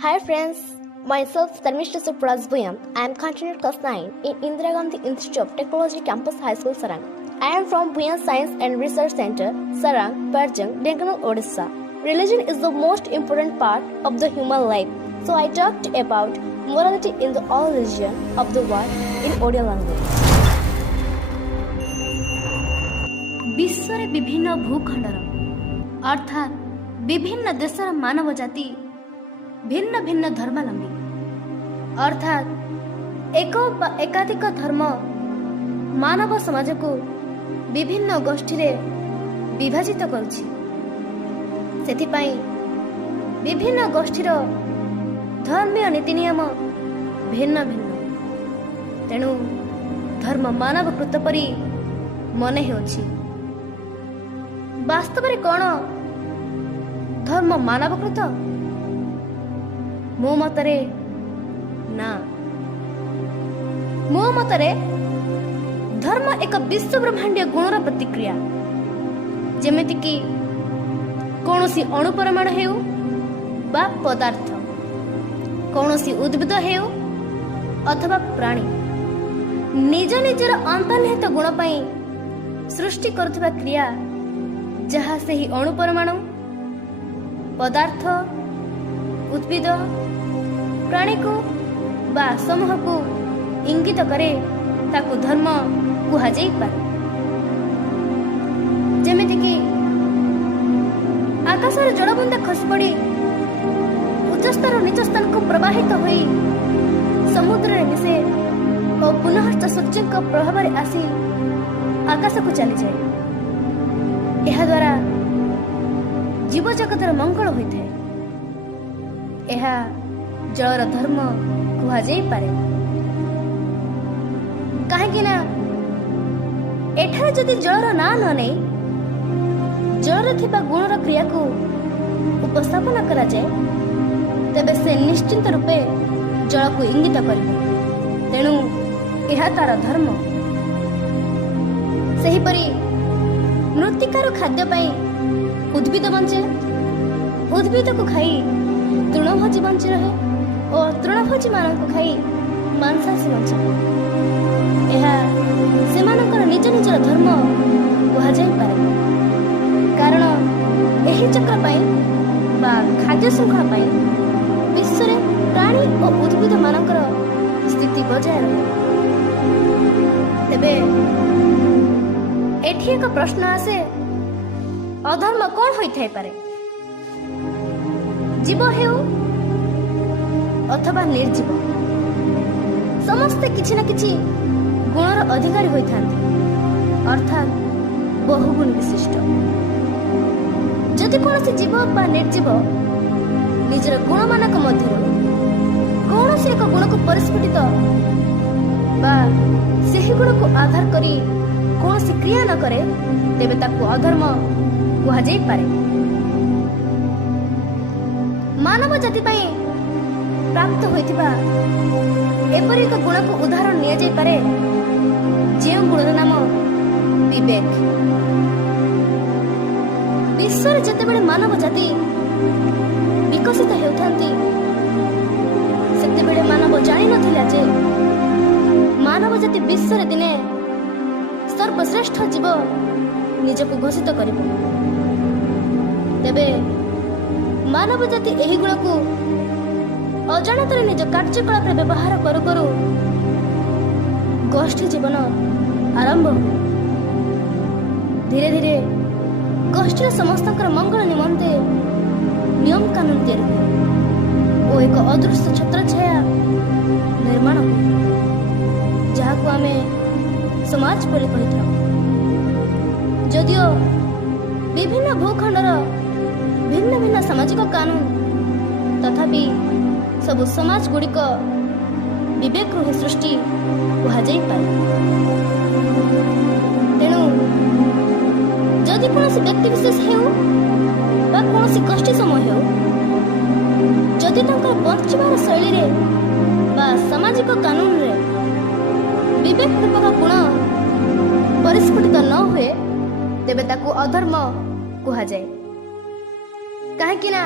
Hi friends, myself Dharmishta Suprasbuyam. I am continuing class 9 in Indira Gandhi Institute of Technology Campus High School Sarang. I am from Bhuyan Science and Research Center, Sarang, Parjang, Denkanal, Odisha. Religion is the most important part of the human life. So I talked about morality in the all religion of the world in Odia language. विश्व विभिन्न भूखंडर अर्थात विभिन्न देशर मानव जाति भिन्न भिन्न धर्मावलंबी अर्थात एक एकाधिक धर्म मानव समाज को विभिन्न गोष्ठी रे विभाजित करुछि। सेथिपाई विभिन्न गोष्ठीर धर्मीय नीति नियम भिन्न भिन्न तेणु धर्म मानवकृत परि मने हेउछि। वास्तव में कौन धर्म मानवकृत? मो मतरे ना। मो मतरे धर्म एक विश्व ब्रह्मांडीय गुणर प्रतिक्रिया, जेमिति कि कौनसी अणुपरमाणु हेउ बा पदार्थ, कौनसी उद्भिद हेउ अथवा प्राणी निज निजर अंतर्निहित गुण पई सृष्टि करुଥିବା क्रिया जहाँ से ही अणुपरमाणु पदार्थ उद्भिद प्राणी को बा समूह को इंगित करे ताकु धर्म कुहा जाई पारे। जेमिति कि आकाशर जलबुंदा खसी पड़ी उच्चस्तर नीच स्थान को प्रवाहित होई समुद्र रे मिसे और पुनः सूर्य का प्रभाव रे आसी आकाश को चली जाए। यह द्वारा जीव जगतर मंगल होइथे। यह जलर धर्म कुहा जाई पारे। काहेकि ना एठारे जदि जलर ना न नै जलर थिबा गुणर क्रिया को उपस्थापन करा जाए तेबे से निश्चिंत रूपे जल को इंगित करिबो। तेणु यह तार धर्म। सेहिपरि मृत्तिकार खाद्य पाई उद्भिद बंचे, उद्भिद को खाई तृणभोजी बंची रहे और तृणभोजी मान को खाई मांसाशी बंचे। यह सेमानकर निज निजर धर्म कुहा जाई पारे। कारण एही चक्र पाई बा खाद्य श्रृंखला पाई विश्व रे प्राणी और उद्भिद मानकर स्थिति बजाय रहे। तेबे एठी एक प्रश्न आसे, अधर्म कौन होइथाय पारे? जीव हेउ अथवा निर्जीव समस्ते किछि ना किछि गुणर अधिकारी होइथांती, अर्थात बहुगुण विशिष्ट। जदि कौनसी जीव बा निर्जीव निजर गुण मानक मध्यरु कौनसी एक गुण को परिस्फुटित बा ସେହି गुण को आधार करी कौनसी क्रिया न करे तेबे ताकु अधर्म कुहा जाई पारे। मानव जाति पई प्राप्त होइतिबा एपरि एक गुण को उदाहरण निया जाई पारे जे गुणर नाम विवेक। विश्व रे जतेबेले मानव जाति विकसित हेउथांती सेतेबेले मानव जानि नथिला जे मानव जाति विश्व रे दिने सर्वश्रेष्ठ जीव निजको घोषित करिब। तेबे मानव जाति एही गुण को अजाणତରେ निज कार्यकलाप व्यवहार करू करू गोष्ठी जीवन आरंभ हुए। धीरे धीरे गोष्ठी समस्त मंगल निमंते नियम कानून तैयारी हुए और एक अदृश्य छत्र छाया निर्माण हुए जहां आमे समाज बोली कही। जदियो विभिन्न भूखंडर भिन्न भिन्न सामाजिक कानून तथापि सब समाज गुड़िक विवेक रू सृष्टि कुहा जाई पारे। तेणु जदि कौनसी व्यक्ति विशेष हेउ बा कौनसी गोष्ठी समूह हेउ जदि तांकर बंचिबार शैली रे बा सामाजिक कानून रे विवेक रूपक गुण परिस्फुटित न हुए तेबे ताकु अधर्म कुहा जाए। काहेकि ना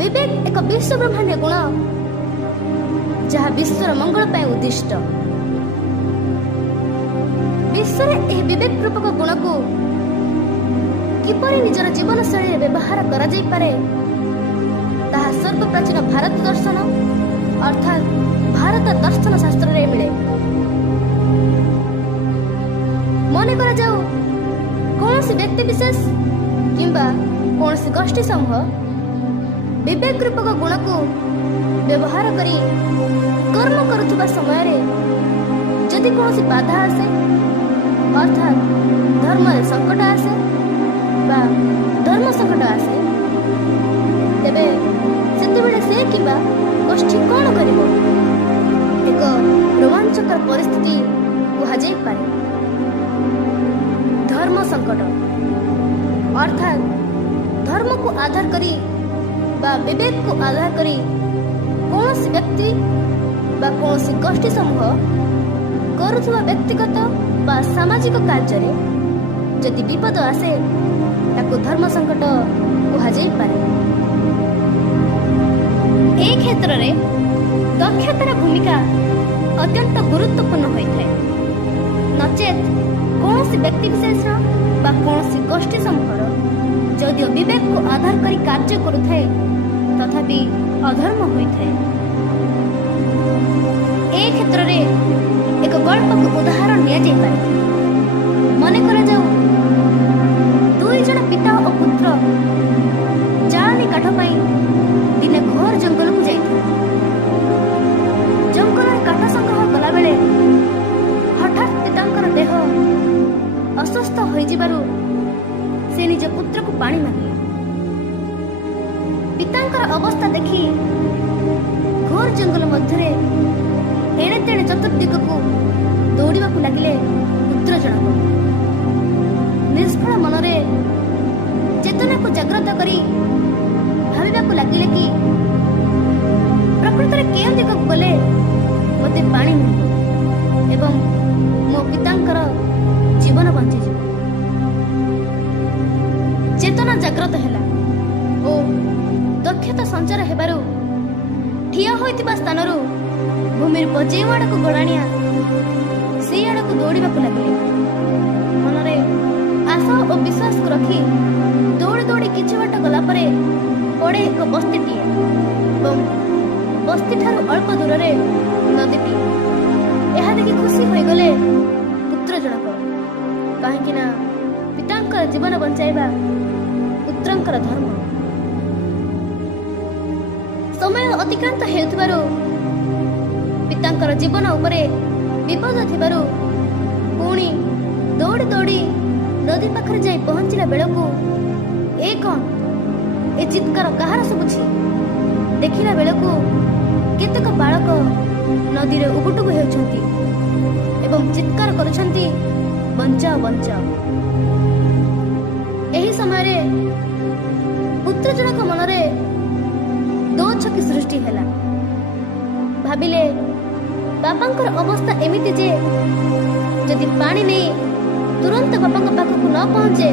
ବିବେକ ଏକ ବିଶ୍ୱ ବ୍ରହ୍ମାଣ୍ଡ ଗୁଣ ଯାହା ବିଶ୍ୱର ମଙ୍ଗଳ ପାଇଁ ଉଦ୍ଦିଷ୍ଟ। ବିଶ୍ୱରେ ଏହି ବିବେକ ରୂପକ ଗୁଣକୁ କିପରି ନିଜର ଜୀବନଶୈଳୀରେ ବ୍ୟବହାର କରାଯାଇପାରେ ତାହା ସର୍ବପ୍ରାଚୀନ ଭାରତ ଦର୍ଶନ ଅର୍ଥାତ୍ ଭାରତ ଦର୍ଶନ ଶାସ୍ତ୍ରରେ ମିଳେ। ମନେ କରାଯାଉ କୌଣସି ବ୍ୟକ୍ତି ବିଶେଷ କିମ୍ବା କୌଣସି ଗୋଷ୍ଠୀ ସମୂହ ବିବେକ ରୂପକ ଗୁଣକୁ ବ୍ୟବହାର କରି କର୍ମ କରୁଥିବା ସମୟରେ ଯଦି କୌଣସି ବାଧା ଆସେ ଅର୍ଥାତ୍ ଧର୍ମରେ ସଙ୍କଟ ଆସେ ବା ଧର୍ମ ସଙ୍କଟ ଆସେ ତେବେ ସେତେବେଳେ ସେ କିମ୍ବା ଗୋଷ୍ଠୀ କ'ଣ କରିବ? ଏକ ରୋମାଞ୍ଚକର ପରିସ୍ଥିତି କୁହାଯାଇପାରେ। ଧର୍ମ ସଙ୍କଟ ଅର୍ଥାତ୍ ଧର୍ମକୁ ଆଧାର କରି ବା ବିବେକକୁ ଆଧାର କରି କୌଣସି ବ୍ୟକ୍ତି ବା କୌଣସି ଗୋଷ୍ଠୀ ସମୂହ କରୁଥିବା ବ୍ୟକ୍ତିଗତ ବା ସାମାଜିକ କାର୍ଯ୍ୟରେ ଯଦି ବିପଦ ଆସେ ତାକୁ ଧର୍ମ ସଙ୍କଟ କୁହାଯାଇପାରେ। ଏହି କ୍ଷେତ୍ରରେ ଦକ୍ଷତାର ଭୂମିକା ଅତ୍ୟନ୍ତ ଗୁରୁତ୍ୱପୂର୍ଣ୍ଣ ହୋଇଥାଏ। ନଚେତ୍ କୌଣସି ବ୍ୟକ୍ତିବିଶେଷର ବା କୌଣସି ଗୋଷ୍ଠୀ ସମୂହର ଯଦିଓ ବିବେକକୁ ଆଧାର କରି କାର୍ଯ୍ୟ କରୁଥାଏ ତଥାପି ଅଧର୍ମ ହୋଇଥାଏ। ଏହି କ୍ଷେତ୍ରରେ ଏକ ଗଳ୍ପକୁ ଉଦାହରଣ ନିଆଯାଇପାରେ। ମନେ କରାଯାଉ ଦୁଇ ଜଣ ପିତା ଓ ପୁତ୍ର ଜାଳେଣୀ କାଠ ପାଇଁ ଦିନେ ଘୋର ଜଙ୍ଗଲକୁ ଯାଇଥିଲେ। ଜଙ୍ଗଲରେ କାଠ ସଂଗ୍ରହ କଲାବେଳେ ହଠାତ୍ ପିତାଙ୍କର ଦେହ ଅସୁସ୍ଥ ହୋଇଯିବାରୁ ସେ ନିଜ ପୁତ୍ରକୁ ପାଣି ମାଗିଲେ। ପିତାଙ୍କର ଅବସ୍ଥା ଦେଖି ଘୋର ଜଙ୍ଗଲ ମଧ୍ୟରେ ଏଣେ ତେଣେ ଚତୁର୍ଦିଗକୁ ଦୌଡ଼ିବାକୁ ଲାଗିଲେ ପୁତ୍ର ଜଣକ। ନିଷ୍ଫଳ ମନରେ ଚେତନାକୁ ଜାଗ୍ରତ କରି ଭାବିବାକୁ ଲାଗିଲେ କି ପ୍ରକୃତରେ କେଉଁ ଦିଗକୁ ଗଲେ ମୋତେ ପାଣି ମିଳିବ ଏବଂ ମୋ ପିତାଙ୍କର ଜୀବନ ବଞ୍ଚିଯିବ। ଚେତନା ଜାଗ୍ରତ ହେଲା ଓ ଦକ୍ଷତା ସଞ୍ଚାର ହେବାରୁ ଠିଆ ହୋଇଥିବା ସ୍ଥାନରୁ ଭୂମିର ଯେଉଁ ଆଡ଼କୁ ଗଡ଼ାଣିଆ ସେହି ଆଡ଼କୁ ଦୌଡ଼ିବାକୁ ଲାଗିଲେ। ମନରେ ଆଶା ଓ ବିଶ୍ୱାସକୁ ରଖି ଦୌଡ଼ି ଦୌଡ଼ି କିଛି ବାଟ ଗଲା ପରେ ପଡ଼େ ଏକ ବସ୍ତିଟିଏ ଏବଂ ବସ୍ତିଠାରୁ ଅଳ୍ପ ଦୂରରେ ନଦୀଟିଏ। ଏହା ଦେଖି ଖୁସି ହୋଇଗଲେ ପୁତ୍ର ଜଣକ, କାହିଁକି ନା ପିତାଙ୍କର ଜୀବନ ବଞ୍ଚାଇବା ପୁତ୍ରଙ୍କର ଧର୍ମ। ସମୟ ଅତିକ୍ରାନ୍ତ ହେଉଥିବାରୁ ପିତାଙ୍କର ଜୀବନ ଉପରେ ବିପଦ ଥିବାରୁ ପୁଣି ଦୌଡ଼ି ଦୌଡ଼ି ନଦୀ ପାଖରେ ଯାଇ ପହଞ୍ଚିଲା ବେଳକୁ ଏ କ'ଣ, ଏ ଚିତ୍କାର କାହାର ଶୁଭୁଛି? ଦେଖିଲା ବେଳକୁ କେତେକ ବାଳକ ନଦୀରେ ଉବୁଟୁବୁ ହେଉଛନ୍ତି ଏବଂ ଚିତ୍କାର କରୁଛନ୍ତି, ବଞ୍ଚାଅ ବଞ୍ଚାଅ। ଏହି ସମୟରେ ପୁତ୍ର ଜଣକ ମନରେ ଦୋଛକି ସୃଷ୍ଟି ହେଲା। ଭାବିଲେ ବାପାଙ୍କର ଅବସ୍ଥା ଏମିତି ଯେ ଯଦି ପାଣି ନେଇ ତୁରନ୍ତ ବାପାଙ୍କ ପାଖକୁ ନ ପହଞ୍ଚେ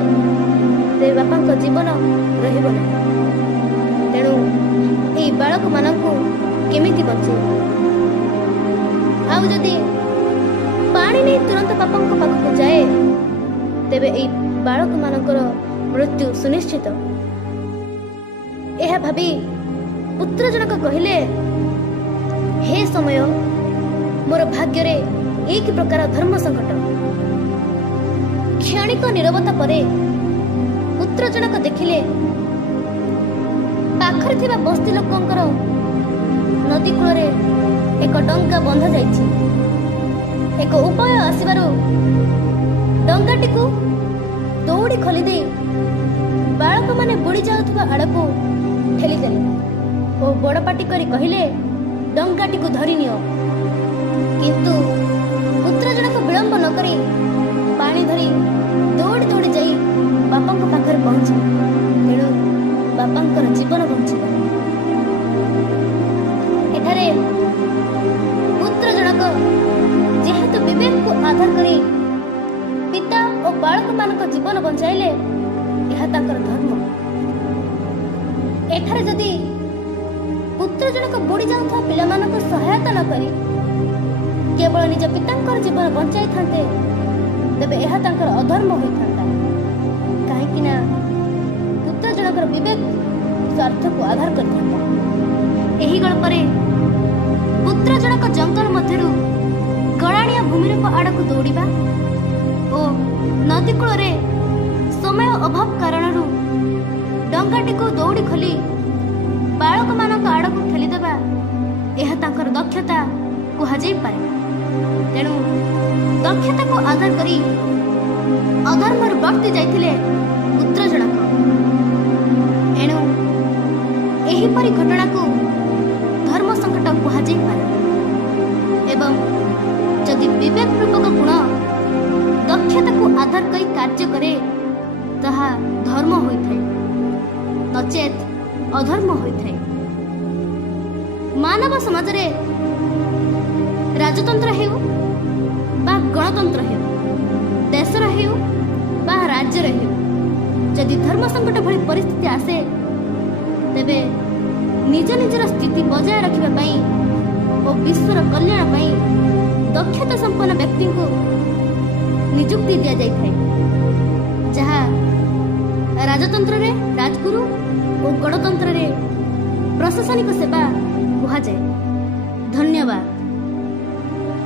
ତେବେ ବାପାଙ୍କ ଜୀବନ ରହିବ ନାହିଁ। ତେଣୁ ଏହି ବାଳକମାନଙ୍କୁ କେମିତି ବଞ୍ଚେଇବ? ଆଉ ଯଦି ପାଣି ନେଇ ତୁରନ୍ତ ବାପାଙ୍କ ପାଖକୁ ଯାଏ ତେବେ ଏହି ବାଳକମାନଙ୍କର ମୃତ୍ୟୁ ସୁନିଶ୍ଚିତ। ଏହା ଭାବି ପୁତ୍ର ଜଣକ କହିଲେ, ହେ ସମୟ, ମୋର ଭାଗ୍ୟରେ ଏକ ପ୍ରକାର ଧର୍ମ ସଙ୍କଟ। କ୍ଷଣିକ ନୀରବତା ପରେ ପୁତ୍ର ଜଣକ ଦେଖିଲେ ପାଖରେ ଥିବା ବସ୍ତି ଲୋକଙ୍କର ନଦୀ କୂଳରେ ଏକ ଡଙ୍ଗା ବନ୍ଧା ଯାଇଛି। ଏକ ଉପାୟ ଆସିବାରୁ ଡଙ୍ଗାଟିକୁ ଦୌଡ଼ି ଖୋଲିଦେଇ ବାଳକମାନେ ବୁଡ଼ି ଯାଉଥିବା ଆଡ଼କୁ ଠେଲିଦେଲେ ଓ ବଡ଼ ପାଟି କରି କହିଲେ, ଡଙ୍ଗାଟିକୁ ଧରି ନିଅ। କିନ୍ତୁ ପୁତ୍ର ଜଣକ ବିଳମ୍ବ ନ କରି ପାଣି ଧରି ଦୌଡ଼ି ଦୌଡ଼ି ଯାଇ ବାପାଙ୍କ ପାଖରେ ପହଞ୍ଚିଲେ। ତେଣୁ ବାପାଙ୍କର ଜୀବନ ବଞ୍ଚିଗଲା। ଏଠାରେ ପୁତ୍ର ଜଣକ ଯେହେତୁ ବିବେକକୁ ଆଧାର କରି ପିତା ଓ ବାଳକମାନଙ୍କ ଜୀବନ ବଞ୍ଚାଇଲେ, ଏହା ତାଙ୍କର ଧର୍ମ। ଏଠାରେ ଯଦି जनक बुड़ी जाऊଥିବା ପିଲାମାନଙ୍କୁ ସହାୟତା ନ କରି କେବଳ ନିଜ ପିତାଙ୍କର ଜୀବନ ବଞ୍ଚାଇଥାନ୍ତେ ତେବେ ଏହା ତାଙ୍କର ଅଧର୍ମ ହୋଇଥାନ୍ତା। କାହିଁକି ନା ପୁତ୍ର ଜଣକର ବିବେକ ସ୍ୱାର୍ଥକୁ ଆଧାର କରିଥାନ୍ତା। ଏହି ଗଳ୍ପରେ ପୁତ୍ର ଜଣକ ଜଙ୍ଗଲ ମଧ୍ୟରୁ ଗଳାଣିଆ ଭୂମିରୂପ ଆଡ଼କୁ ଦୌଡ଼ିବା ଓ ନଦୀ କୂଳରେ ସମୟ ଅଭାବ କାରଣରୁ ଡଙ୍ଗାଟିକୁ ଦୌଡ଼ି ଖୋଲି ବାଳକମାନଙ୍କ ଆଡ଼କୁ ଠେଲିଦେବା ଏହା ତାଙ୍କର ଦକ୍ଷତା କୁହାଯାଇପାରେ। ତେଣୁ ଦକ୍ଷତାକୁ ଆଧାର କରି ଅଧର୍ମରୁ ବର୍ତ୍ତି ଯାଇଥିଲେ ପୁତ୍ର ଜଣକ। ଏଣୁ ଏହିପରି ଘଟଣାକୁ ଧର୍ମ ସଙ୍କଟ କୁହାଯାଇପାରେ ଏବଂ ଯଦି ବିବେକ ରୂପକ ଗୁଣ ଦକ୍ଷତାକୁ ଆଧାର କରି କାର୍ଯ୍ୟ କରେ ତାହା ଧର୍ମ ହୋଇଥାଏ, ନଚେତ୍ ଅଧର୍ମ ହୋଇଥାଏ। ମାନବ ସମାଜରେ ରାଜତନ୍ତ୍ର ହେଉ ବା ଗଣତନ୍ତ୍ର ହେଉ, ଦେଶର ହେଉ ବା ରାଜ୍ୟର ହେଉ, ଯଦି ଧର୍ମ ସଙ୍କଟ ଭଳି ପରିସ୍ଥିତି ଆସେ ତେବେ ନିଜ ନିଜର ସ୍ଥିତି ବଜାୟ ରଖିବା ପାଇଁ ଓ ବିଶ୍ୱର କଲ୍ୟାଣ ପାଇଁ ଦକ୍ଷତା ସମ୍ପନ୍ନ ବ୍ୟକ୍ତିଙ୍କୁ ନିଯୁକ୍ତି ଦିଆଯାଇଥାଏ, ଯାହା ରାଜତନ୍ତ୍ରରେ ରାଜଗୁରୁ ଓ ଗଣତନ୍ତ୍ରରେ ପ୍ରଶାସନିକ ସେବା କୁହାଯାଏ। ଧନ୍ୟବାଦ।